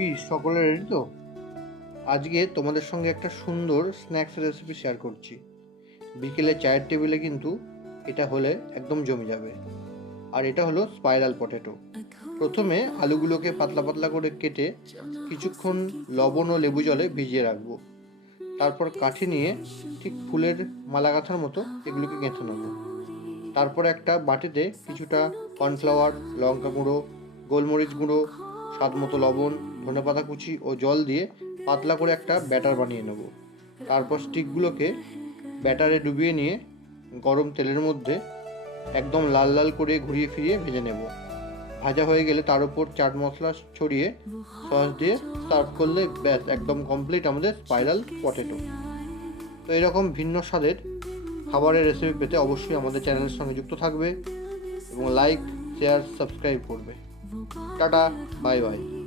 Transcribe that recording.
কি সকলে রেডি তো? আজকে তোমাদের সঙ্গে একটা সুন্দর স্ন্যাক্স রেসিপি শেয়ার করছি। বিকেলে চায়ের টেবিলে কিন্তু এটা হলে একদম জমে যাবে। আর এটা হলো স্পাইরাল পটেটো। প্রথমে আলুগুলোকে পাতলা পাতলা করে কেটে কিছুক্ষণ লবণ ও লেবু জলে ভিজিয়ে রাখবো। তারপর কাঠি নিয়ে ঠিক ফুলের মালা গাঁথার মতো এগুলোকে গেঁথে নেবো। তারপর একটা বাটিতে কিছুটা কর্নফ্লাওয়ার, লঙ্কা গুঁড়ো, গোলমরিচ গুঁড়ো, স্বাদ মতো লবণ, ধনেপাতা কুচি ও জল দিয়ে পাতলা করে একটা ব্যাটার বানিয়ে নেব। তারপর স্টিকগুলোকে ব্যাটারে ডুবিয়ে নিয়ে গরম তেলের মধ্যে একদম লাল লাল করে ঘুরিয়ে ফিরিয়ে ভেজে নেব। ভাজা হয়ে গেলে তার উপর চাট মশলা ছড়িয়ে সস দিয়ে সার্ভ করলে ব্যাস একদম কমপ্লিট আমাদের স্পাইরাল পটেটো। তো এরকম ভিন্ন স্বাদের খাবারের রেসিপি পেতে অবশ্যই আমাদের চ্যানেলের সঙ্গে যুক্ত থাকবে এবং লাইক, শেয়ার, সাবস্ক্রাইব করবে। Tata, bye bye.